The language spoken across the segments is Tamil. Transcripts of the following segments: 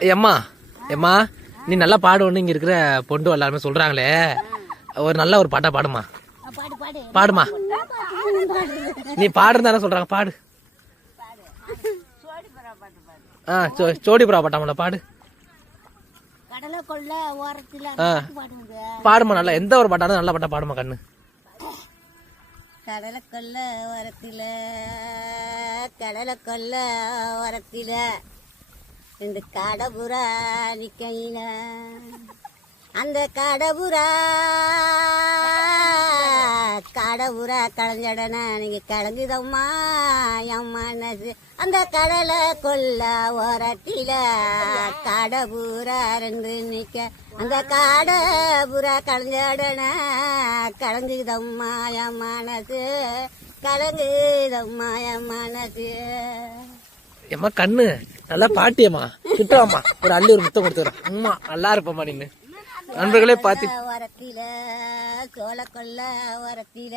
எம்மா எம்மா நீ நல்லா பாடுவோன்னு இங்க இருக்கிற பொண்டு எல்லாருமே சொல்றாங்களே. ஒரு நல்ல ஒரு பாட்டா பாடுமா? பாடுமா? நீ பாடுறதான தானே சொல்றாங்க பாடு. ஆ சோ- சோடிபுரா பாட்டாமல பாடு. ஆ. பாடுமா நல்லா எந்த ஒரு பாட்டாலும் நல்ல பாட்டா பாடுமா கண்ணு. கடலை கொள்ள ஓரத்தில் கடலை கொள்ள ஓரத்தில். இந்த கடவுரா நிக்கையில. அந்த கடவுரா கடவுரா களைஞ்சடன நீங்க கலங்குதம்மா என் அந்த கடலை கொல்ல ஓரத்தில கடவுரா ரெண்டு நிக்க. அந்த கடபுரா களைஞ்சடன கலங்குதம்மா என் கலங்குதம்மா என் மனசு எம்மா கண்ணு. நல்லா பாட்டியம்மா. கிட்டவாம்மா ஒரு அள்ளி ஒரு முத்தம் கொடுத்துறேன் அம்மா நல்லா இருப்பம்மா நின்னு. நண்பர்களே பாத்தி வரத்தில சோள கொல்ல வரத்தில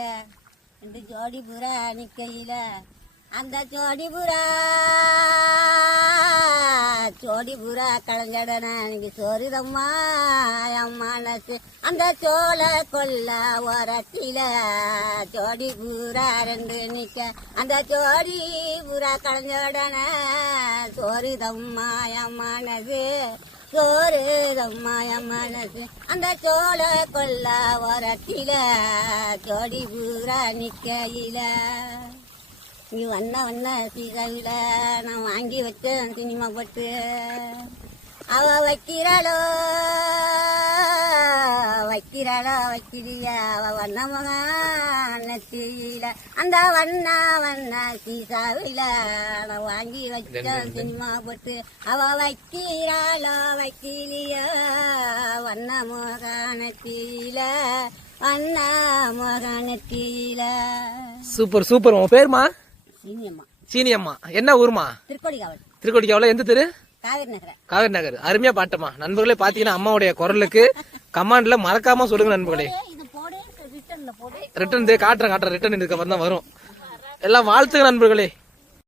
ரெண்டு ஜோடி புறா நிக்கையில. அந்த ஜோடி புறா ஜோடி புறா களைஞ்சடன நீங்க சோறுதம்மா. மனசு. அந்த சோள கொல்ல ஓரத்தில ஜோடி பூரா ரெண்டு நிக்க. அந்த ஜோடி பூரா களைஞ்சடன சோறுதம்மா என் மனசு சோறுதம்மா என் மனசு அந்த சோள கொல்ல ஓரத்தில ஜோடி பூரா நிக்கையில. நீ வண்ண வண்ண சீதையில நான் வாங்கி வச்சேன் சினிமா போட்டு. அவ வைக்கிறாளோ வைக்கிறாளோ வைக்கிறியா அவ வண்ண முகத்தில அந்த வண்ண வண்ண சீசாவில நான் வாங்கி வச்சேன் சினிமா போட்டு. அவ வைக்கிறாளோ வைக்கிறியா வண்ண முகத்தில வண்ண முகத்தில சூப்பர் சூப்பர். உன் பேருமா? சீனியம்மா. சீனி அம்மா என்ன ஊருமா? திருக்கோடி காவல் திருக்கோடிக்காவில் எந்த தெரு? காவேரி நகர. காவேரி நகர். அருமையா பாட்டம்மா. நண்பர்களே பாத்தீங்கன்னா அம்மாவுடைய குரலுக்கு கமாண்ட்ல மறக்காம சொல்லுங்க நண்பர்களே. ரிட்டன் காட்டுறேன் காட்டுறேன். ரிட்டன் இதுக்கு அப்புறம் தான் வரும். எல்லாம் வாழ்த்துங்க நண்பர்களே.